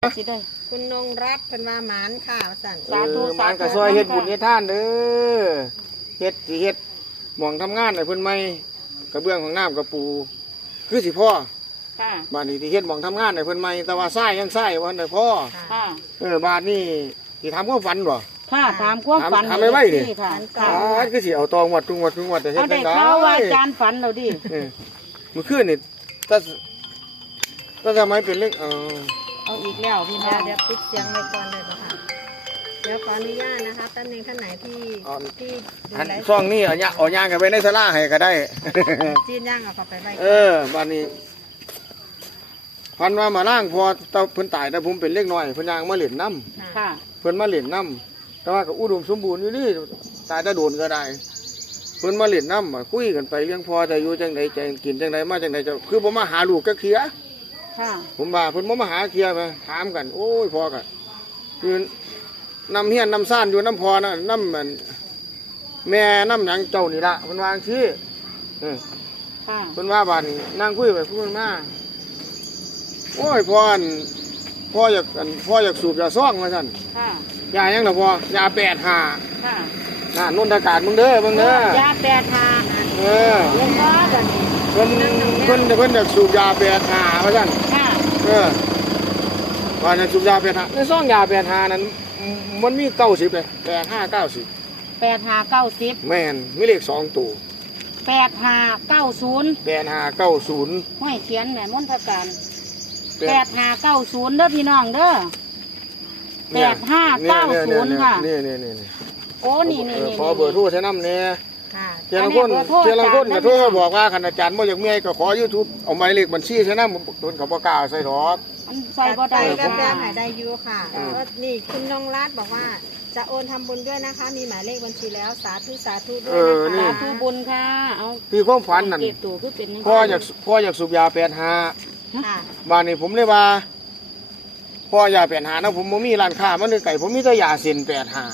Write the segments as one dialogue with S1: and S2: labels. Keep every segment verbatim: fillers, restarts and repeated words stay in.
S1: สิได้
S2: คุณนงรัตน์เป็นว่าหมานค่ะสั่น
S3: สาธุหมานก็ซอยเฮ็ดบุญเฮ็ดทานเด้อเฮ็ดสิเฮ็ดหม่องทำงานให้เพิ่นใหม่กระเบื้องของน้ำกระปูคือสิพ่อ
S1: ค่ะ
S3: บ้านนี้ที่เฮ็ดหม่องทำงานให้เพิ่นใหม่แต่ว่าทรายยังทรายบ่ทันได้พ่อ
S1: ค่ะ
S3: เออบ้านนี้สิทำความฝันบ่
S1: ค่ะถามความฝัน
S3: ทำไว้ไว้ดิ
S1: ค่ะ
S3: อ๋อคือสิเอาตองวัดทุงวัดทุงวัดจะเฮ็ดจังได๋
S1: เอาได้ข่าวว่าอาจารย์ฝันแล้วดิ
S3: เออมื้อคืนนี่ถ้าถ้าทำไมเป็นเรื่องเออ
S1: เอาอีกแล้วพี่น้อง
S2: เดี๋ยวปิดเสียงไว้ก่อนเลยนะคะเดี๋ยวขออนุญาตนะคะท่านหนึ่งท่านไหนที่ที่
S3: อันช่องนี้เอาย่าเอาย่างกันไปในศาลาให้ก็ได้
S2: จีนย่างเอาเข้าไปไว้
S3: เออบ้านนี้พันว่ามาล่างพอเตาเพิ่นตายแต่ผมเป็นเล็กน้อยเพิ่นย่างมาเล่นน้ำ
S1: ค่ะ
S3: เพิ่นมาเล่นน้ำแต่ว่าก็อุดมสมบูรณ์อยู่นี่ตายแต่โดนก็ได้เพิ่นมาเล่นน้ำคุยกันไปเรื่องพอจะอยู่จังไดจะกินจังไดมาจังไดจะคือผมมาหาลูกก็เคลียผมว่าเพิ่นมาหาเคลียมาถามกันโอ้ยพอกันคือน้ำเฮียนน้ำซ่านอยู่น้ำพอนะน้ำมันแม่น้ำหนังเจ้านี่ละเพิ่นวางชี้เออเพิ่นว่าบ้านนี้นั่งคุยไปคุยมาโอ้ยพ่อพ่ออยากพ่ออยากสูบยาซ่องมาสั่นยายังหรอพ่อยาแปดหาน่านนทากาศมึงเด้อมึงเด้
S1: อยาแปดหา
S3: เออเพิ่นเพิ่นเพิ่นเพิ่นอยากสูบยาแปดหามาสั่นเออว่าอยากสูบยาแปดหาในซ่องยาแปดหานั้นมันมีเก้าสิบเลยแปดห้าเก้าสิบ
S1: แปดหาเก้าสิบ
S3: แม่นมีเลขสองตัว
S1: แปดหาเก้าศูนย์
S3: แปดหาเก้าศูนย์
S1: ห้อยเขียนแหนมนทการแปดห้าเก้าศูนย์เด้อพี่น้องเด้อแปดห้าเก้าศูนย์ค่ะ
S3: นี่นี่นี่
S1: โอ้นี่นี่นี่
S3: พอเบอร์โทรใช้น้ำเนี่ยเจ้าละคนเจ้าละคนก็โทรบอกว่าขณะอาจารย์บ่อยากมีก็ขอยูทูบเอาหมายเลขบัญชีใช้น้ำโดนเขาประกาศใส่ดอก
S1: ใส่บ่ได้
S2: ก็แปลหายได้อยู่ค่ะนี่คุณนงรัตน์บอกว่าจะโอนทำบุญด้วยนะคะมีหมายเลขบัญชีแล้วสาธุสาธุด้วยนะคะ
S1: สาธุบุญค่ะเอา
S3: พี่ความฝันนั่นพ่ออยากพ่ออยากสูบยาแปดหาบ้านนี้ผมเลยว่าพ่อยาแปดหานะผมมีร้านค้ามันเลยไก่ผมมีแต่ยาเส้นแปดหา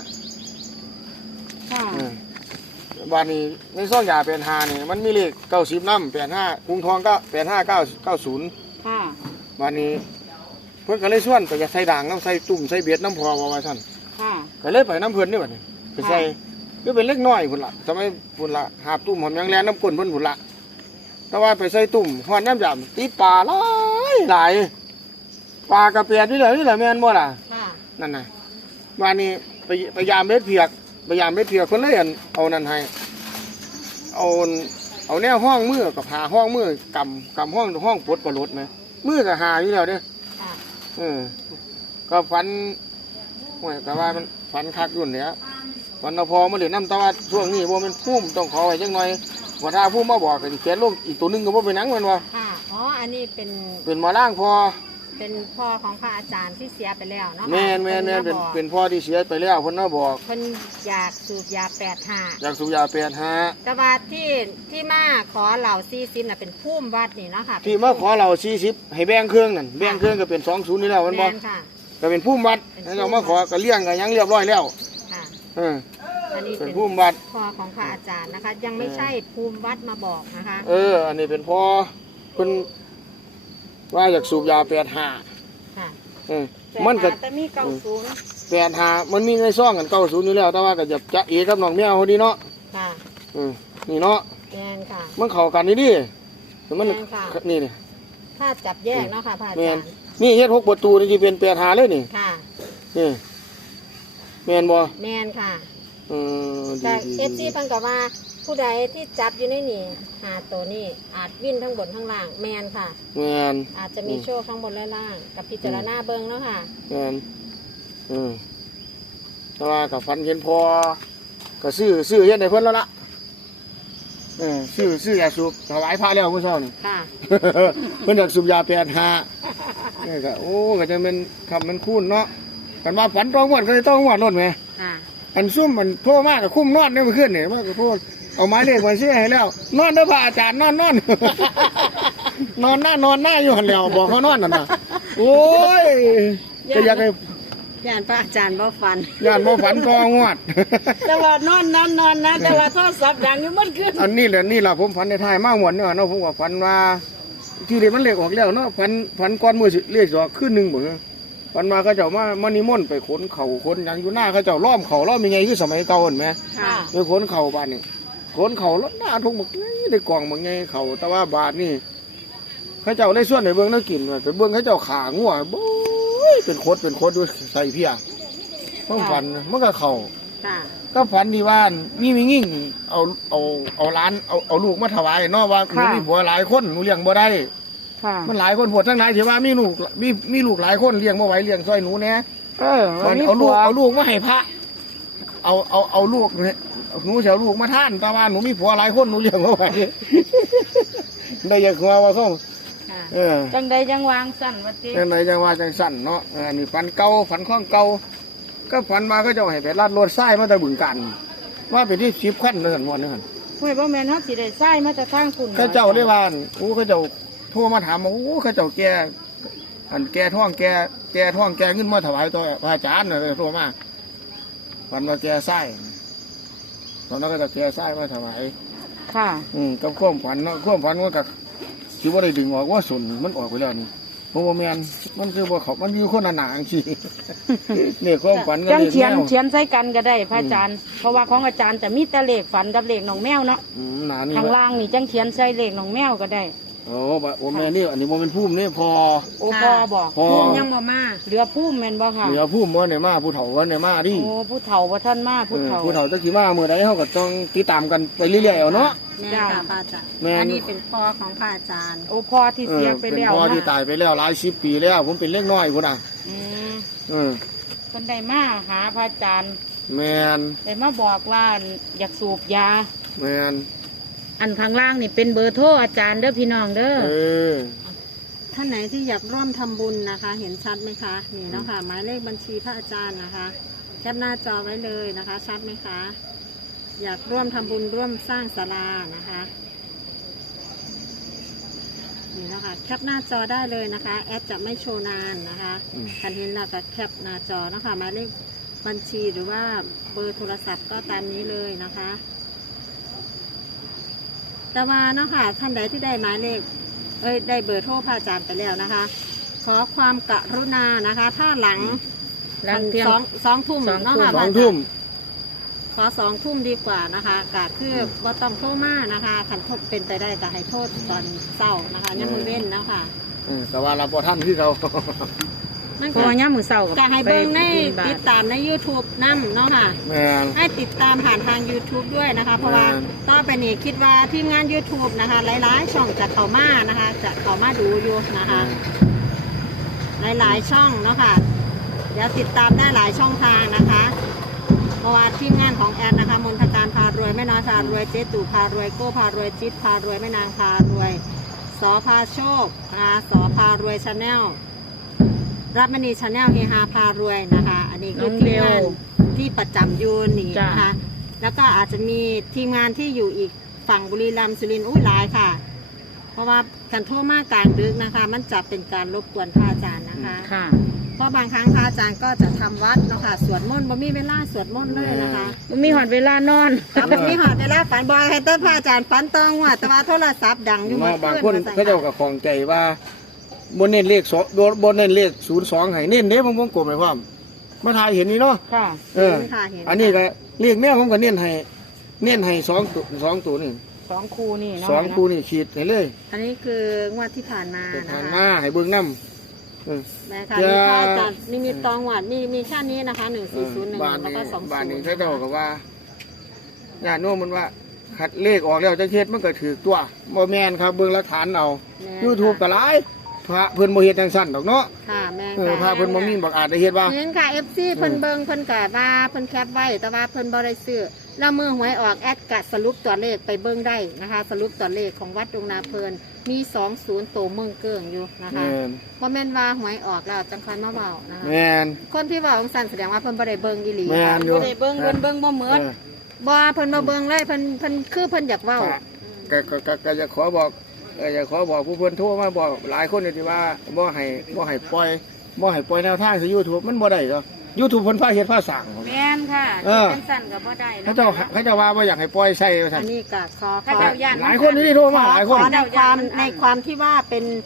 S3: บ้านนี้ในซ่องยาแปดหาเนี่ยมันมีเลขเก้าสิบน้ำแปดห้ากรุงทองก็แปดห้าเก้าเก้าศูนย์บ้านนี้เพื่อนก็เลยส่วนไปจะใส่ด่างน้ำใส่ตุ่มใส่เบียดน้ำพอว่าท่านก็เลยไปน้ำเพลินนี่แบบนี้ไปใส่ก็เป็นเล็กน้อยพุ่นละทำไมพุ่นละหาบตุ่มหอมยังแรงน้ำก้นพุ่นพุ่นละแต่ว่าไปใส่ตุ่มหอนน้ำยำตีปลาหลายหลายปลากระเปียดนี่เลยนี่แหละแม่นบ่ล่ะนั่นน่ะวันนี้ไปไปยามเม็ดเพียกไปยามเม็ดเพียกคนเลยเอานั่นให้เอาเอาแนวห้องมือกับหาห้องมือกำกำห้องห้องปวดประหลดไหมมือกับหาอยู่แล้วเด้อเออก็ฟันห่วยแต่ว่ามันฟันคักยุ่นเนี่ยฟันเราพอมาเหลือน้ำตาว่าช่วงนี้ว่ามันพุ่มต้องขอไว้จังหน่อยว่าถ้าพุ่มมาบอกกันแขนลูกอีกตัวนึงก็ว่าเป็นนังมันวะ
S2: อ๋ออันนี้เป็น
S3: เป็นมาล่างพอ
S2: เป็นพ่อของพระอาจารย์ที่เสียไปแล้วเนาะ
S3: แม่แม่แม่เป็นเป็นพ่อที่เสียไปแล้วคนน่าบอก
S2: คนอยากสูบยาแปดห้า
S3: อยากสูบยาแปดห้า
S2: แต่ว่าที่ที่มาขอเหล่าซีซิมน่ะเป็นพุ่มวัดนี่เนาะค่ะ
S3: ที่มาขอเหล่าซีซิปให้แบ่งเครื่องนั่นแบ่งเครื่องก็เป็นสองศูนย์นี่แล้วมันบอกก็เป็นพุ่มวัดเรามาขอก็เลี้ยงกันยังเรียบร้อยแล้วเออ
S2: อันนี้
S3: เป็นพุ่มวัด
S2: พ่อของพระอาจารย์นะคะยังไม่ใช่พุ่มวัดมาบอกนะคะ
S3: เอออันนี้เป็นพ่อคนว่าอยากสูบยาแปดห้า
S2: มันก็แต่มีเก้าศูนย์
S3: แปดหามันมีในซ่องกันเก้าศูนย์อยู่แล้วแต่ว่าก็จะจะเอกับน้องเมียเขาดีเนาะ
S2: ค่ะ
S3: อืมนี่เนาะ
S2: แมนค่ะ
S3: มันเข้ากันนี่ดิมันนี่นี่
S2: ถ้าจับแยกเนาะค่ะพระอาจารย์
S3: นี่เฮ็ดหกประตูนี่จะเป็นแปดหาเลยนี่
S2: ค่ะ
S3: นี่แมนบ่
S2: แมนค่ะ
S3: เออ
S2: แต่เอฟซีเพิ่นก็ว่าผู้ใดที่จับอยู่ในนี่หาตัวนี่อาจวิ่งทั้งบนทั้งล่างแมนค่ะ
S3: แมน
S2: อาจจะมีโชคทั้งบนและล่างกับพิจารณาเบิ้งเนาะค่ะ
S3: แมนอืมแต่ว่ากับฟันเห็นพอก็ซื้อซื้อเฮ็ดให้เพิ่นแล้วล่ะเออซื้อซื้อยาสูบถวายพระแล้วเมื่อเช้านี่
S2: ค่ะ
S3: เพิ่นอยากสูบยาแปดห้านี่ก็โอ้ก็จะเป็นคำมันคุ้นเนาะกันว่าฝันต้องวันก็เลยต้องวันนนไหม
S2: ค่ะ
S3: อันซุ่มมันโทรมากกับคุ้มนอนได้เมื่อคืนเนี่ยมากกับโทษเอาไม้เล็กมาเสียให้แล้วนอนเด้อพระอาจารย์นอนนอนนอนหน้านอนหน้าอยู่หันแล้วบอกเขานอนนั่นน่ะโอ้ยจะอยากให้
S2: ย่านพระอาจารย์บ่ฝัน
S3: ย่านบ่ฝันกองวด
S1: แต่ว่านอนนอนนอนนะแต่ว่าโทรศัพท์ดังอยู่มันขึ้น
S3: อันนี้แหละนี่แหละผมฝันในท้ายมากหมดเนี่ยเนาะผมว่าฝันว่าที่เรียนมันเล็กออกแล้วเนาะฝันฝันก้อนมือเรียกสอขึ้นหนึ่งบ่ฝัฝันมาเขาเจ้ามามานิมนต์ไปขนเข่าขนหยังอยู่หน้าเขาเจ้าล้อมเข่าล้อมยังไงคือสมัยเก่าเห็นไหม
S2: ค่ะ
S3: ไปขนเข่าบ้านนี่ขนเข่ารถหน้าทุกบักนี่ได้กล่องบักไงเข่าแต่ว่าบาทนี่เขาเจ้าได้ส่วนในเบื้องนักกินไปเบื้องเขาเจ้าขางัวโอ้ยเป็นโคตรเป็นโคตรด้วยใส่เพียต้องฝันมันก็เข่า
S2: ค่ะ
S3: ก็ฝันที่ว่ามีมีงิ่งเอาเอาเอาร้านเอาเอาลูกมาถวายเนาะว่าหนูมีผัวหลายคนหนูเลี้ยงบ่ได้
S1: ค่ะ
S3: มันหลายคนปวดทั้งหลายที่ว่ามีลูกมีมีลูกหลายคนเลี้ยงบ่ไหวเลี้ยงซอยหนูเนี่ย
S1: เออ
S3: มันเอาลูกเอาลูกมาให้พระเอาเอาเอาลูกเนี่ยหนูจะเอาลูกมาท่านแต่ว่าหนูมีผัวหลายคนหนูเลี้ยงบ่ไหว ได้อยังหัวว่าส่ง
S2: ค่ะ
S3: เออ
S1: จังใดจังวางสั่นว่าติ
S3: จังไหนจังว่าจังสั่นเนาะเออนี่ฝันเก่าฝันข้องเก่าก็ฝันมาก็จะให้ไปลาดรถไส้มาแต่บึงกันว่าเป็นที่สิบขั้นเลยสันวันนึง
S1: ห้วยบ่แม่นเฮาสิได้ใช้มาแต่ทางคุณ
S3: ข้าเจ้าได้วานโอ้ข้าเจ้าโทรมาถามว่าโอ้ข้าเจ้าแกอันแกท้องแกแกท้องแกเงินมาถวายตัวพระอาจารย์เลยโทรมาฝันว่าแกไส้ตอนนั้นก็จะแกไส้มาถวาย
S1: ค่ะ
S3: อืมกับข้อมฝันเนาะข้อมฝันว่ากับคิดว่าได้ดึงออกว่าส่วนมันออกไปแล้วนี่เพราะว่าแมนมันคือว่าเขามันมีคนหนาๆสิเนี่ยข้อมฝันก็
S1: จัง
S3: เลย
S1: เขียน
S3: แนว
S1: เขียนใส่กันก็ได้พระอาจารย์ เพราะว่าของอาจารย์จะมีแต่เลขฝันกับเลขน้องแมวเนาะ
S3: อืมหนานี่
S1: ข้างล่างนี่จังเขียนใส่เลขน้องแมวก็ได้
S3: โอ้บะโอ้แม่นี่อันนี้มันเป็นพุ่มนี่พอ
S1: โอ้พ่อบอก
S3: พอ
S2: ภูมิยังบ่มา
S1: เหลือพุ่มแม่นบ่ค่ะ
S3: เหนือพุ่มว่าเนี่ยมาผู้เฒ่าว่าเนี่ยมาดิ
S1: โอ้ผู้เฒ่าบ่ท่านมา
S3: เอ
S1: ผู้
S3: อ
S1: เฒ่า
S3: ผู้เฒ่าจะกี่มาเมื่อใดเขาก็ต้องติดตามกันไปเรื่อยๆเอาเนาะ
S2: แม่ค่ะพระอาจารย์
S3: แม่น
S2: อันนี้เป็นพ่อของพระอาจารย์
S1: โอ้พ่อที่
S3: เอ
S1: เสี
S3: อย
S1: ไป
S3: เป็น
S1: แล้ว
S3: พ่อที่
S1: นะ
S3: ตายไปแล้วหลายสิบปีแล้ว ผมเป็นเล็กน้อยคนน่ะ
S1: อืม
S3: เออ
S1: คนได้มาหาพระอาจารย์
S3: แมน
S1: ได้มาบอกว่าอยากสูบยา
S3: แมน
S1: อันข้างล่างนี่เป็นเบอร์โทรอาจารย์เด้อพี่น้องเด้อ
S3: เออ
S2: ท่านไหนที่อยากร่วมทำบุญนะคะ เห็นชัดไหมคะนี่เนาะค่ะหมายเลขบัญชีพระอาจารย์นะคะแคปหน้าจอไว้เลยนะคะ ชัดไหมคะ อยากร่วมทำบุญร่วมสร้างศาลานะคะนี่นะคะแคปหน้าจอได้เลยนะคะแอดจะไม่โชว์นานนะคะ
S3: อืม
S2: ทันเห็นแล้วก็แคปหน้าจอนะคะหมายเลขบัญชีหรือว่าเบอร์โทรศัพท์ก็ตามนี้เลยนะคะ แต่ว่าเนาะค่ะท่านใดที่ได้หมายเลขเอ้ยได้เบอร์โทรพระอาจารย์ไปแล้วนะคะ ขอความกรุณานะคะ ถ้าหลัง
S1: หลังเที่ยง
S2: สองสองทุ่ม
S1: สองทุ่ม
S2: เนาะค่ะ
S3: สองทุ่ม
S2: ขอสองทุ่มดีกว่านะคะกะคือว่าต้องโทษมานะคะขันโทษเป็นไปได้ก็ให้โทษตอนเศร้านะคะยังมือเว้นเนาะค่ะ
S3: เออแต่ว่าเราพอท่านที่เขา
S2: นั่น
S1: เพ
S2: ก็
S1: ราะว่าย่ามมือเศร้า
S2: จะให้เบิ้งใน
S1: บิณฑบา
S2: ติดตามใน YouTube นั่มเนาะค่ะ
S3: แมน
S2: ให้ติดตามผ่านทาง YouTube ด้วยนะคะ เพราะว่า
S3: อืม
S2: ต่อไปนี้คิดว่าทีมงาน YouTube นะคะ หลายๆ ช่องจะเข้ามานะคะ จะเข้ามาดูอยู่นะคะ หลายๆช่องเนาะค่ะ เดี๋ยวติดตามได้หลายช่องทางนะคะ เพราะว่าทีมงานของแอนนะคะมนทการพารวยแม่น้อยพารวยเจ๊ตู่พารวยโก้พารวยจิตพารวยแม่นางพารวยสอพาโชคนะคะสอพารวยชาแนลรับมณีชาแนลเฮฮาพารวยนะคะ อันนี้คือทีมงานที่ประจำอยูนี่นะคะ แล้วก็อาจจะมีทีมงานที่อยู่อีกฝั่งบุรีรัมย์สุรินทร์อุ้ยหลายค่ะ เพราะว่าการโทรมากกลางดึกนะคะ มันจะเป็นการรบกวนพระอาจารย์นะคะ
S1: ค่ะ
S2: เพราะบางครั้งพระอาจารย์ก็จะทำวัดเนาะคะสวดมนต์บ่มีเวลาสวดมนต์เลยนะคะ
S1: มันมีหอดเวลานอน
S2: แต่บ่มีหอดเวลาฝันบ่อยให้ต้นพระอาจารย์ฝันตองว่าแต่ว่าโทรศัพท์ดังอยู่หม
S3: มา
S2: ด
S3: บาง
S2: คื
S3: คน
S2: ว่
S3: เขาเจ้ากับของใจว่าบนเน้นเลขสองบนเน้นเลขศูนย์สองให้เน้นเด้ผมวงกลมให้ความมาถ่ายเห็นนี่เนาะ
S1: ค่ะ
S3: เออ
S2: ค่ะเห็น
S3: อันนี้ก็เลขแม่ผมก็เน้นให้เน้นให้สองตัวสองตัวนี่
S1: สองคูนี่เนาะ
S3: สองคู่นี่ขีดให้เลย
S2: อันนี้คืองวดที่ผ่านมา
S3: เป็น
S2: นะ
S3: ทางห
S2: คะ
S3: น้าให้เบิ่งน้ำเออ
S2: แม่ค่ะ
S3: จะ
S2: มีพระอาจารย์นี่มีตองหวัดมีมีแค่นี้นะคะหนึ่งสี่ศูนย์หนึ่ง
S3: บ้าน
S2: แล้ว
S3: นี้
S2: ก็สอง
S3: บ้าน
S2: ศู
S3: นี้
S2: นย์
S3: เขาเจ้ากับว่าญาติโน้มมันว่าขัดเลขออกแล้วจะเฮ็ดมันก็ถือตัวบ่แม่นครับเบิ่งหลักฐานเอา YouTube ก็หลายพระเพิ่นบ่เฮ็ดจังซั่นดอกเนาะ
S2: ค่ะแม่
S3: เออพระ
S2: ค่ะ
S3: เพิ่นบ่มีบักอาจได้เฮ็ดว่า
S2: เห็นค่ะ เอฟ ซี เพิ่นเบิ่งเพิ่นกะว่าเพิ่นแคปไว้แต่ว่าเพิ่นบ่ได้ซื้อแล้วมือหวยออกแอดกะสรุปตัวเลขไปเบิ่งได้นะคะ สรุปตัวเลขของวัดดงนาเพลินมีสองศูนย์โตเมืองเกิงอยู่นะคะ
S3: แม่น
S2: บ่แม่นว่าหวยออกแล้วจังค่อยมาเว้านะคะ
S3: แม่น
S2: คนที่เว้าของสันแสดงว่าเพิ่นบ่ได้เบิ่งอีหลี
S3: แม่นอยู่
S1: บ่ได้เบิ่งเพิ่นเบิ่งบ่เหมือน
S3: เออ
S2: บ่เพิ่นบ่เบิ่งเลยเพิ่นเพิ่นคือเพิ่นอยากเว้า
S3: ก็ก็ก็ก็จะขอบอกเออจะขอบอกผู้เพิ่นโทรมาบอกหลายคนเลยที่ว่าบ่ให้บ่ให้ปล่อยบ่ให้ปล่อยแนวทางสิ YouTube มันบ่ได้ดอก YouTube เพิ่นพาเฮ็ดพาสร้าง
S1: แม่นค่ะ
S3: เออ
S1: จังสั่นก็บ่ได้
S3: เขาเจ้าเขาเจ้าว่าบ่อยากให้ปล่อยใส่ว่า
S2: อั
S3: ซั่น
S2: นนี้ก็ขอข
S1: ข้า
S2: อ
S1: เจ้าย่าน
S3: หลายคนที่โทรมาหลายคน
S2: ขอในความในความที่ว่าเป็น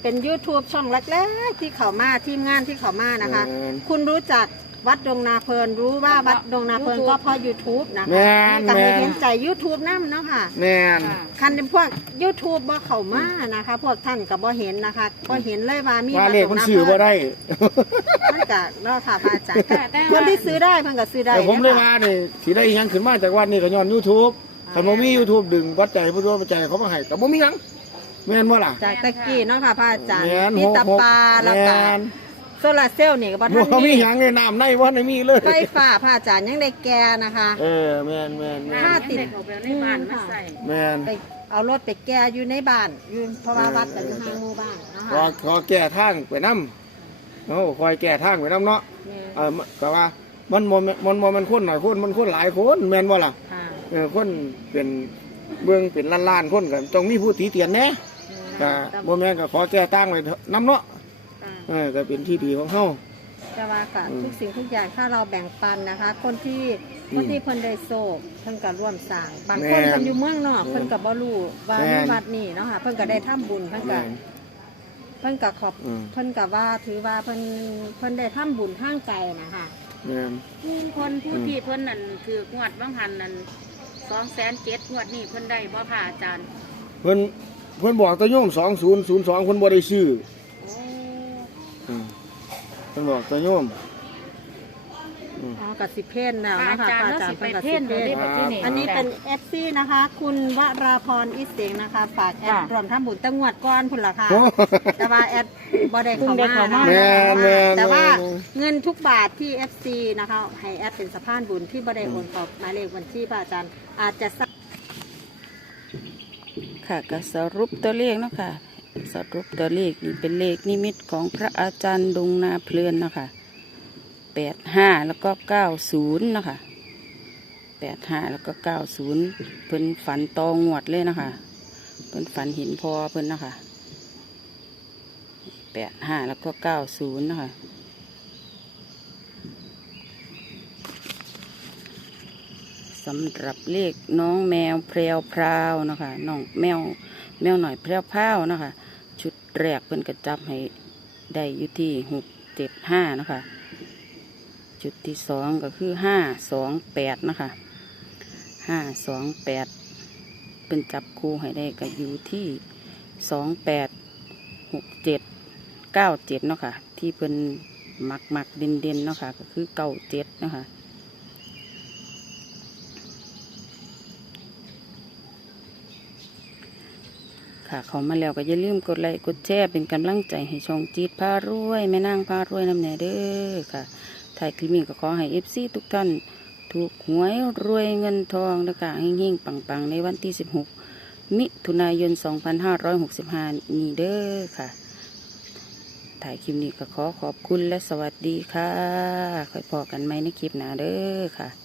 S2: เป็น YouTube ช่องแรกๆที่เขามาทีมงานที่เขามานะคะ
S3: แม่น
S2: คุณรู้จักวัดดงนาเพลินรู้ว่าวัดดงนาเพลินก็เพราะ YouTube นะคะ
S3: แม่น
S2: ก็ให้
S3: แม่น
S2: เห็นใจ YouTube นํเนาะค่ะ
S3: แม่น
S1: ค่ะ
S2: คันเป็นพวก YouTube บ่เข้ามานะคะ พวกท่านก็บ่เห็นนะคะบ่เห็นเลยว่ามี
S3: ว่า
S2: วัด
S3: เลข
S2: ดง
S3: มัน
S2: นา
S3: ซื้อ
S2: เพลิ
S3: บ่
S2: น
S3: ได้
S2: มันก็เนาะค่ะพระอาจารย์
S1: แต่แต่
S2: คนที่ซื้อได้เพิ่นก็ซื้อได้
S3: แต่ผมเลย
S2: นะ
S3: ว่า
S2: คะ
S3: นี่สิได้อิหยังขึ้นมาจากวันนี้ก็ย้อน YouTube ถ้าบ่มี YouTube ดึงปัจจัยผู้รู้ปัจจัยเขามาให้ก็บ่มีหยังแม่นบ่ล่ะ
S2: จากตะกี้เนาะค่ะพระอาจารย์
S3: แม่น
S2: มี
S3: หก
S2: แตะ
S3: หก
S2: ปลาแล้วก็
S3: แม่น
S2: โซลาร์เซลล์นี่ก็บ่
S3: บ่
S2: ทัน
S3: มี
S2: มี
S3: หยังเลยน้ำในบ่ได้มีเลย
S2: ไฟฟ้าพระอาจารย์ยังได้แก่นะคะ
S3: เออแม่นแม่นแม่
S2: ถ้าน ติด
S1: เขาไปในบ้านมาใส่
S3: แม่น
S2: ไปเอารถไปแก่อยู่ในบ้านอยู่เพราะว่าวัดก็อยู่ห่างหมู่บ้านนะ
S3: ขอ
S2: คะ
S3: ขอแก้ทางไปนำเนาะคอยแก้ทางไปนำเนาะ
S2: นี่
S3: เออก็ว่ามันบ่แม่นมันบ่แมันคนหน่อยคนมันคนหลายคนแม่นบ่ล่ะ
S2: ค่ะ
S3: เออคนเป็นเมืองเป็นล้านๆคนก็ต้องมีผู้ตีเตียนแหน่ก็บ่แม่นก็ขอแก้ต่างไว้นำเนาะ
S2: ค่ะ
S3: เออก็เป็นที่ดีของเฮา
S2: แต่ว่าก็
S3: อืม
S2: ทุกสิ่งทุกอย่างถ้าเราแบ่งปันนะคะ คนที่
S3: อืม
S2: คนที่เพิ่นได้โศกเพิ่นก็ร่วมสร้างบาง
S3: แม่
S2: คน
S3: น
S2: เพิ่นอยู่เมืองนอก
S3: แม่น
S2: เพิ่นก็บ่รู้ว่า
S3: แม่
S2: มี
S3: น
S2: วัดนี่เนาะค่ะเพิ่นก็ได้ทำบุญเพิ่นก็
S3: แม่น
S2: เพิ่นก็ขอบ
S3: อืม
S2: เพิ่นก็ว่าถือว่าเพิ่นเพิ่นได้ทำบุญทางไกลนะคะ
S3: แม่น
S1: มีคนผู้ที่เพิ่นนั่นคืองวดบางหันนั่นสองแสนเจ็ดงวดนี้เพิ่นได้บ่ค่ะอาจารย์
S3: เพิ่นเพิ่นบอกตะโยมสองศูนย์ศูนย์สองเพิ่นบ่ได้ซื้อ
S1: โอ้
S3: อืมเพิ่นบอกตะโยมอืม
S2: อ๋อกับสิเพนแล้ว
S1: พระ
S2: นะ
S1: อา
S2: คะ
S1: จารย์
S2: พระ
S1: แล้ว
S2: อาจาร
S1: สิ
S2: ย์
S1: ไป
S2: เพิ่นกับ
S1: เท
S2: สิ
S1: ศน์
S2: เพ
S1: ดู
S2: น
S1: ได้แบบที่นี่
S2: อันนี้เป็น เอฟ ซี นะคะ คุณวราพรอิเสงนะคะ ฝากแอด
S1: ค่ะ
S2: รวมทำบุญตั้งงวดก้อนพุ่นละค่ะ
S3: โอ้
S2: แต่ว่าแอดบ่ได้เข้า
S1: เพิ่งได้
S2: มา
S1: เข้ามา
S2: นะ
S3: แม่นแม่น
S2: แต่ว่า
S3: แม่น
S2: เงินทุกบาทที่ เอฟ ซี นะคะ ให้แอดเป็นสะพานบุญที่บ่ได้โอนต่อหมายเลขบัญชีพระอาจารย์อาจจะสัก
S4: ค่ะก็สรุปตัวเลขเนาะค่ะสรุปตัวเลขนี่เป็นเลขนิมิตของพระอาจารย์ดงนาเพลินเนาะค่ะแปดห้าแล้วก็เก้าศูนย์เนาะค่ะแปดห้าแล้วก็เก้าศูนย์เพิ่นฝันตองวดเลยเนาะค่ะเพิ่นฝันเห็นพอเพิ่นเนาะค่ะแปดห้าแล้วก็เก้าศูนย์เนาะค่ะสำหรับเลขน้องแมวแพรวพราวเนาะค่ะน้องแมวแมวหน่อยแพรวพราวเนาะค่ะชุดแรกเพิ่นกระจับให้ได้อยู่ที่หกเจ็ดห้าเนาะค่ะจุดที่สองก็คือห้าสองแปดเนาะค่ะห้าสองแปดเป็นจับคู่ให้ได้ก็อยู่ที่สองแปดหกเจ็ดเก้าเจ็ดเนาะค่ะที่เป็นมักมักเด่นเด่นๆเนาะค่ะก็คือเก้าเจ็ดเนาะค่ะ ค่ะเขามาแล้วก็อย่าลืมกดไลค์กดแชร์เป็นกำลังใจให้ช่องจีดพารวยแม่นางพารวยน้ำแน่เด้อค่ะถ่ายคลิปนี้ก็ขอให้เอฟซีทุกท่านถูกหวยรวยเงินทองแล้วก็เฮงๆปังๆในวันที่สิบหกมิถุนายนสองพันห้าร้อยหกสิบห้านี้เด้อค่ะถ่ายคลิปนี้ก็ขอขอบคุณและสวัสดีค่ะค่อยพอกันไหมในคลิปหน้าเด้อค่ะ